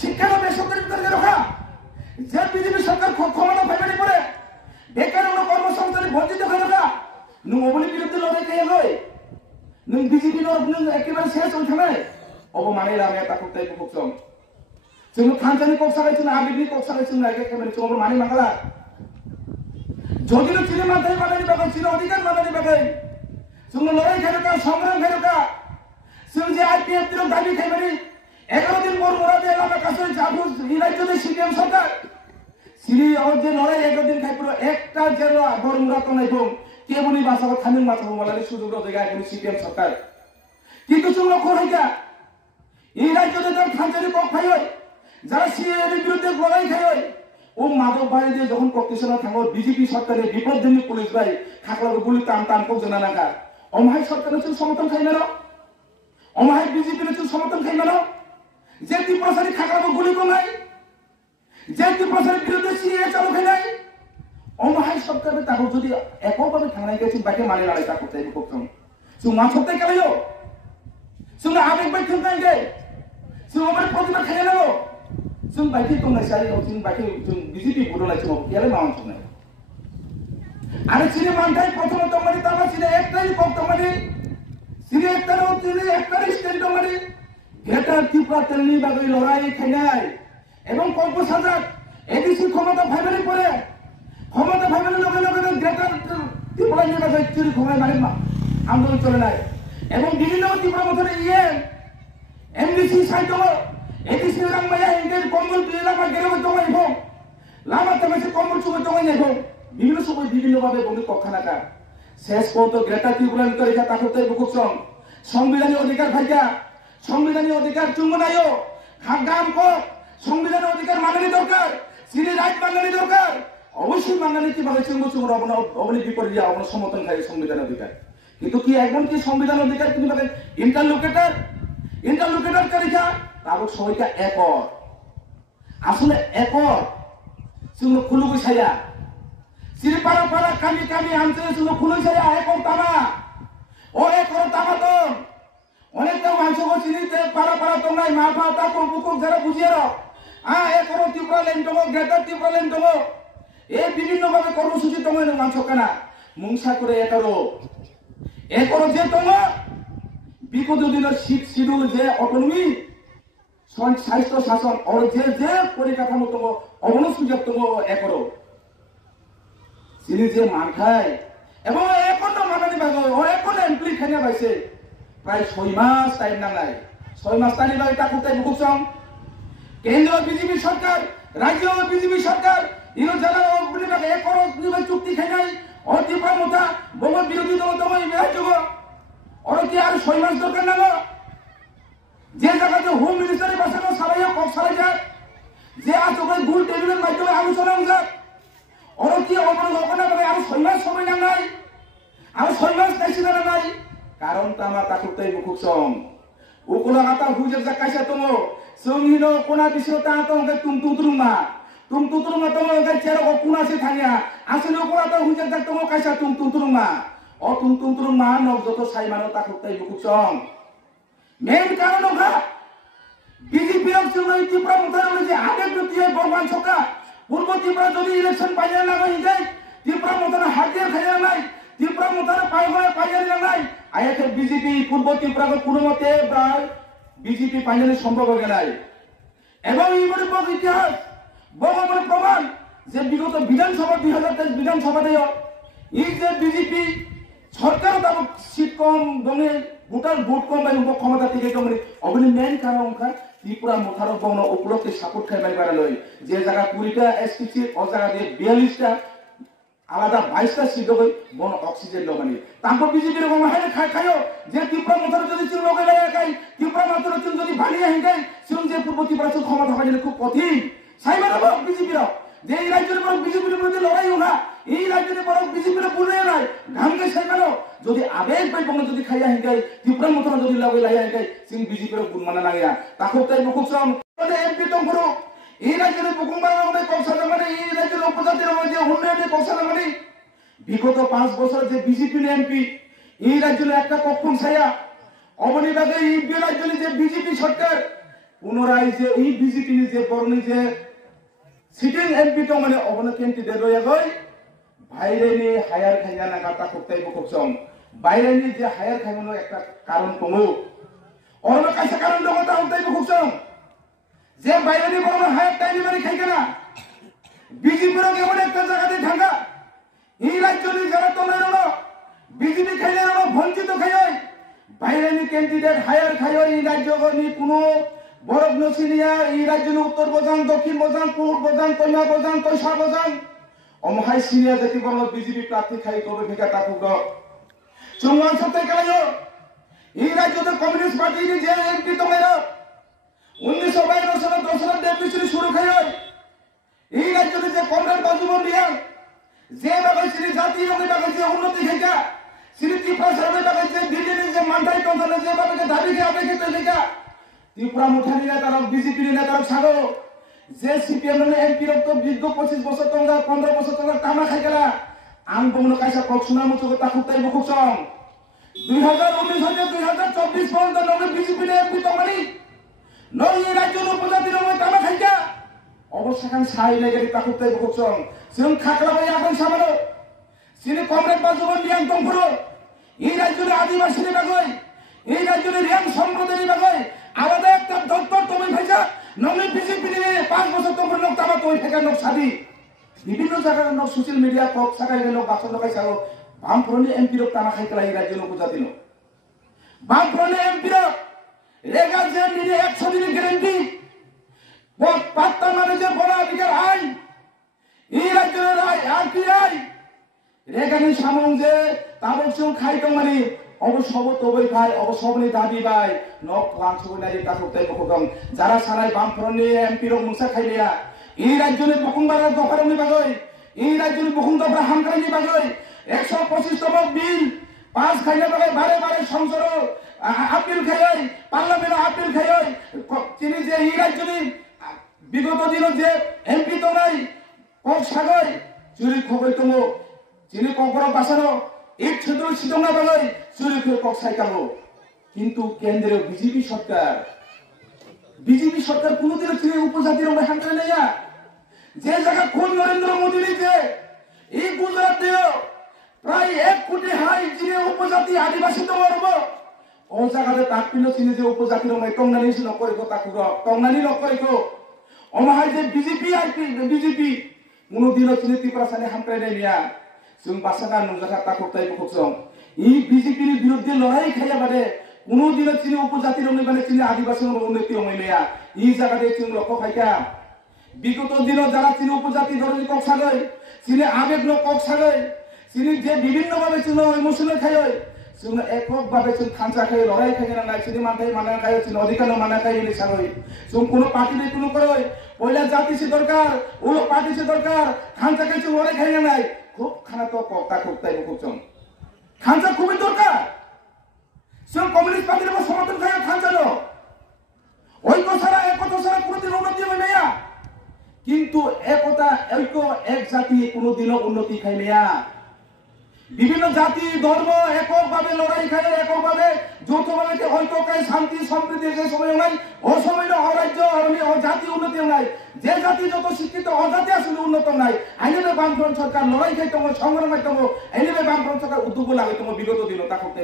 শিক্ষাটা বেসরকারি বিতর্কে রাখা যে বিজেপি সরকার ক্ষমতা পাইবানি পরে বেকার কর্মসংস্থানে বঞ্চিত হয়ে রাখা নों অবনি বিরুদ্ধে লড়াই খেয়ে গই নों বিজেপি নों একেবারে শেষ ওইখানে অব মানে রামে তা করতে বুকসম जों थानसानि कक्सागाय जों आबिदनि कक्सागाय जों एकेबारे जों माने माखाला যদিও চিনি মাথায় মানানি বাগে চিনি অধিকার মানানি বাগে जों লড়াই খেলকা সংগ্রাম খেলকা जों যে আইপিএফ দিন দাবি খাইবানি 11 দিন পর মোরাদে এলাকা কাছে যাবো এই রাজ্যে সিপিএম সরকার সিরি আর যে লড়াই 11 দিন খাইপুরো একটা জেলা বড় মোরাতো নাই বং কেবনি বাসাবো থামিন মাথাবো বলালে সুযোগ জায়গায় কোন সিপিএম সরকার কিন্তু जों লক্ষ্য হইয়া এই রাজ্যে তো থানসানি কক খাই যারা সিএর বিরুদ্ধে লড়াই খাই ও মাদক বাড়ি দিয়ে যখন কর্তৃপক্ষ থাকো বিজেপি সরকারের বিপদজনক পুলিশ ভাই খাকলাকে গুলি টান টান কোক জানা নাকা অমাহাই সরকারের চুল সমর্থন খাই না অমাহাই বিজেপির চুল সমর্থন খাই না যে ত্রিপুরাসারি খাকলাকে গুলি কো নাই যে ত্রিপুরাসারির বিরুদ্ধে সিএ চালু খাই নাই অমাহাই সরকারের তাকে যদি এককভাবে থানায় গেছে বাকি মানে লড়াই তা করতে করতাম তুই মা সত্যি গেলেও তুই আবেগ বাই খেলতে গে তুই আমার প্রতিভা খেয়ে নেবো जों बायदि दंनाय सारियाव जों बायदि जों बिजेपि बुदनाय समाव याले मावन संनाय आरो सिने मानथाय प्रथम तमानि तामा सिने एकटाइ पक तमानि सिने एकटाइ स्टेट तमानि ग्रेटार त्रिपुरा तेलनि बागै लड़ाई खायनाय एवं कल्प साजाक एडिसि क्षमता फाइबानि परे क्षमता फाइबानि लगे लगे ग्रेटार त्रिपुरानि बागै चुरि खमाय माने आन्दोलन चलायनाय एवं बिभिन्न त्रिपुरा मथरे इएम एमडिसि साइड दङ एडिसि रांमाया इंगेज कम्बल लामा गेरेबो दङ इखौ लामा तमासे कम्बल सुबो दङ इखौ বিভিন্ন সময় বিভিন্ন ভাবে বন্ধু কক্ষানাকা শেষ পর্যন্ত গ্রেটার ত্রিপুরার তরিকা তাকতে বুকুসং সংবিধানের অধিকার ভাইয়া সংবিধানের অধিকার চুঙ্গনায়ও খাগাম কো সংবিধানের অধিকার মানানি দরকার সিনি রাইট মানানি দরকার অবশ্যই মানানি কিভাবে চুঙ্গ চুঙ্গ অবনি বিপরীত অবন সমর্থন খায় সংবিধানের অধিকার কিন্তু কি একদম কি সংবিধানের অধিকার তুমি ভাবে ইন্টারলোকেটর তরিকা তারপর সবাইটা একর আসলে একর চুঙ্গ খুলুবু ছায়া सिरी पारा पारा कामी कामी आमचे सुनो खुलुई साया एकम तामा ओ एकरो तामा तो अनेक तो मानसको सिरीते पारा पारा तो नाय माफा ता को बुको जरा बुझिएर आ एकरो त्रिपुरा लेन दङ ग्रेटार त्रिपुरा लेन दङ ए विभिन्न भाবে কর্মসূচি দङ मानसो काना मुंसा करे एकरो जे दङ বিগত দিনের শিডিউল যে অটোনমি স্বাস্থ্য শাসন আর যে পরিকাঠামো দङ অবন সুযোগ দङ একरो সিরিজে মানখাই এবং এখন মানানি বাগো ও এখন এমপ্লি খাইনা পাইছে প্রায় 6 মাস টাইম নাগাই 6 মাস টাইম বাই তা করতে বুকসম কেন্দ্র বিজেপি সরকার রাজ্য বিজেপি সরকার ইনো জানা অগ্নি বাগে একর নিবে চুক্তি খাইনাই ও ত্রিপুরা মতা বঙ্গ বিরোধী দল দমই রাজ্য ওর কি আর 6 মাস দরকার না যে জায়গাতে হোম মিনিস্টারের বাসানো সবাই কক সারা যায় যে আজকে গুল টেবিলের মাধ্যমে আলোচনা যায় और की অবরোধ ওখানে করে আর 6 মাস সময় নাই আর 6 মাস কাইছে না নাই কারণ তামা তাকুতেই বুকুসং উকুলা আতা হুজে জাকাইছা তমো সমিনো কোনা বিশ্বতা তমকে তুমতুতুরুমা তমকে চেরা ও কুনাসে থানিয়া আসলে উকুলা আতা হুজে জাক তমো কাইছা তুমতুতুরুমা ও তুমতুতুরুমা নব যত সাইমানো তাকুতেই বুকুসং মেন কারণ ওখা বিজেপি এর জন্য ত্রিপুরা মুথারে যে আবেগ দিয়ে ভগবান সকা পূর্ব ত্রিপুরা যদি ইলেকশন পাইয়া না যায় ত্রিপুরা মতন হাতিয়ে খাইয়া নাই ত্রিপুরা মতন পাইয়া নাই আয়াতে বিজেপি পূর্ব ত্রিপুরাকে কোনো মতে প্রায় বিজেপি পাইলে সম্ভব হয়ে নাই এবং এই বড় ইতিহাস বড় প্রমাণ যে বিগত বিধানসভা 2023 বিধানসভাতে এই যে বিজেপি সরকার তার সিট কম দমে ভোট কম বাই ক্ষমতা থেকে কম অবনি মেন কারণ ত্রিপুরা মোথার বন উপলক্ষে সাপোর্ট খাইবাই বাড়ালই যে জায়গা 20টা এসপিসি ও জায়গা দিয়ে 42টা আলাদা 22টা সিট হই বন অক্সিজেন লগানি তারপর বিজেপি রকম হাইলে খাইও যে ত্রিপুরা মোথার যদি চুন লগাই লাগাই ত্রিপুরা মাত্র চুন যদি ভালিয়া হিঙ্গাই চুন যে পূর্ব ত্রিপুরা চুন ক্ষমতা পাইলে খুব কঠিন সাইবার হবে বিজেপির যে এই রাজ্যের পর বিজেপির বিরুদ্ধে লড়াই হোক এই রাজ্যের পর বিজেপির বলে নাই ঘামকে সাইবানো যদি আবেগ পাই বঙ্গ যদি খাইয়া হিঙ্গাই ত্রিপুরা মতন যদি লগাই লাইয়া হিঙ্গাই সিং বিজেপির গুণ মানা লাগিয়া তাকে তাই বুকুসম এমপি তংপুর এই রাজ্যের বুকুমবার মানে কৌশল মানে এই রাজ্যের উপজাতির যে উন্নয়নের কৌশল মানে বিগত 5 বছর যে বিজেপি এমপি এই রাজ্যের একটা কক্ষণ ছায়া অবনী বাগে এই রাজ্যের যে বিজেপি সরকার পুনরায় যে এই বিজেপি যে বরণী যে সিটিং এমপি তো মানে অবন ক্যান্ডিডেট রয়ে গই বাইরেনি হায়ার খাইয়া নাগা তা খুবটাই বুকছং বাইরেনি যে হায়ার খাইনো একটা কারণ কমু অন্য কাছে কারণ দङ তা উল্টাই বুকছং যে বাইরেনি বরণ হায়ার টাইনি মানে খাইকে না বিজেপির এমন একটা জায়গাতে থাকা এই রাজ্যনি যারা তোমার বিজেপি খাইলে বঞ্চিত খাই বাইরেনি ক্যান্ডিডেট হায়ার খাই এই রাজ্যনি কোনো বরফ নসিনিয়া এই রাজ্যনি উত্তর বজান দক্ষিণ বজান পূর্ব বজান কন্যা বজান কৈশা বজান অমহাই সিনিয়া জাতি বরণ বিজেপি প্রার্থী খাই কবে ভেকা তাকুক চুমুয়ান সপ্তাহে কালাইও এই রাজ্যতে কমিউনিস্ট পার্টি যে এমপি তোমার 1952 সালে 10 সালে ডেপুটি শুরু খাই এই রাজ্যতে যে কমরেড বাজুবন দিয়া যে বাগাই শ্রী জাতীয় বাগাই যে উন্নতি খেকা শ্রী ত্রিপুরা সরকার বাগাই যে দিল্লির যে মান্ডাই টনলে যে বাগাই দাবি কে আপনি কে লেখা ত্রিপুরা মুঠানি নেতারা বিজেপি নেতারা ছাগো যে সিপিএম এমপি রক্ত বিগত 25 বছর তোমরা 15 বছর তোমরা কামা খাই গেলা আম বমন কাইসা কক্সুনা মুচুক তা খুবটাই বুকুছং 2019 হতে 2024 পর্যন্ত নবে বিজেপি এমপি তোমরি নই রাজ্য উপজাতি নবে কামা খাইকা অবশ্যই সাই লেগে তা খুবটাই বুকুছং সিং খাকলা ভাই এখন সামনে সিনি কমরেড বাজুবন নিয়াং তংপুরো এই রাজ্যের আদিবাসী বাগই এই রাজ্যের রিয়াং সম্প্রদায়ের বাগই আলাদা একটা দপ্তর তুমি ভাইসা নমি বিজেপি নিয়ে 5 বছর তোমার লোক তাবা তুই থেকে লোক সাদি বিভিন্ন জায়গার লোক সোশ্যাল মিডিয়া কক সাকাই লোক বাসন লোকাই সাগো বামফ্রন্টে এমপি লোক তামা খাই খেলা এই রাজ্যের উপজাতি লোক বামফ্রন্টে এমপি লোক রেগা যে নিয়ে 100 দিনের গ্যারান্টি পাত্তা মানে যে বড় অধিকার আইন এই রাজ্যের আরটিআই রেগানি সামং যে তাবক সং খাইতো মানে অবসব তবই ভাই অবসবনি দাবি ভাই নক লাংসবই নাই তা করতে বকম যারা সারাই বামফ্রন্টে এমপি রং মুসা খাইলিয়া এই রাজ্যে বকুমবার দফারনি বাগই এই রাজ্যে বকুম দফা হামকানি বাগই 125 তম বিল পাস খাইলে বাগই বারে বারে সংসদ আপিল খাই পার্লামেন্ট আপিল খাই তিনি যে এই রাজ্যে বিগত দিন যে এমপি তো নাই কক সাগর চুরি খবর তমো যিনি কঙ্কর বাসানো এক ছোট সিটঙ্গা বাগই চুরি করে কক সাইকালো কিন্তু কেন্দ্রীয় বিজেপি সরকার কোনদিন ছিল উপজাতির হামকারে নেয়া যে জায়গা কোন নরেন্দ্র মোদী নিতে এই গুজরাট দিও প্রায় 1 কোটি হাই যে উপজাতি আদিবাসী তো মরব ও জায়গাতে তাকপিল চিনি যে উপজাতির টংনানি নকরে গো তাকু টংনানি নকরে গো অমাহাই যে বিজেপি কোনদিন চিনি ত্রিপুরা সানে হামকারে নেয়া जों बासागा नुजाखा ताकताय बुकसं इ बिजेपिनि बिरुद्धे लड़ाई खाया बादे কোনদিন চিনি উপজাতি রঙে মানে চিনি আদিবাসী উন্নতি হইলিয়া ই জায়গাতে চিনি লক্ষ্য খাইকা বিগত দিন যারা চিনি উপজাতি ধরনি কক সাগৈ চিনি আবেগ ন কক সাগৈ চিনি যে বিভিন্ন ভাবে চিনি ইমোশনাল খাই চিনি একক ভাবে চিনি খানচা খাই লড়াই খাই না নাই চিনি মানতাই মানা খাই চিনি অধিকার মানা খাই নি সাগৈ जों কোন পার্টি নে কোন করই পয়লা জাতি সে দরকার ওলো পার্টি সে দরকার খানচা খাই চিনি লড়াই খাই না নাই খুব খানা তো কক তাকতাই বুকছং খানচা খুবই দরকার जों কমিউনিস্ট পার্টির সমর্থন খাই খানচানো ঐক্য ছাড়া একতা ছাড়া কোনদিন উন্নতি হয় না কিন্তু একতা ঐক্য এক জাতি কোনদিন উন্নতি খাই না বিভিন্ন জাতি ধর্ম এককভাবে লড়াই খাই এককভাবে যৌথভাবে ঐক্য খাই শান্তি সম্প্রীতি যে সময় নাই ও সময় অরাজ্য অরণ্য জাতি উন্নতি নাই যে জাতি যত শিক্ষিত অজাতি আসলে উন্নত নাই আইনে বামফ্রন্ট সরকার লড়াই খাইতো সংগ্রাম খাইতো আইনে বামফ্রন্ট সরকার উদ্যোগ লাগে তোমার বিগত দিন তা করতে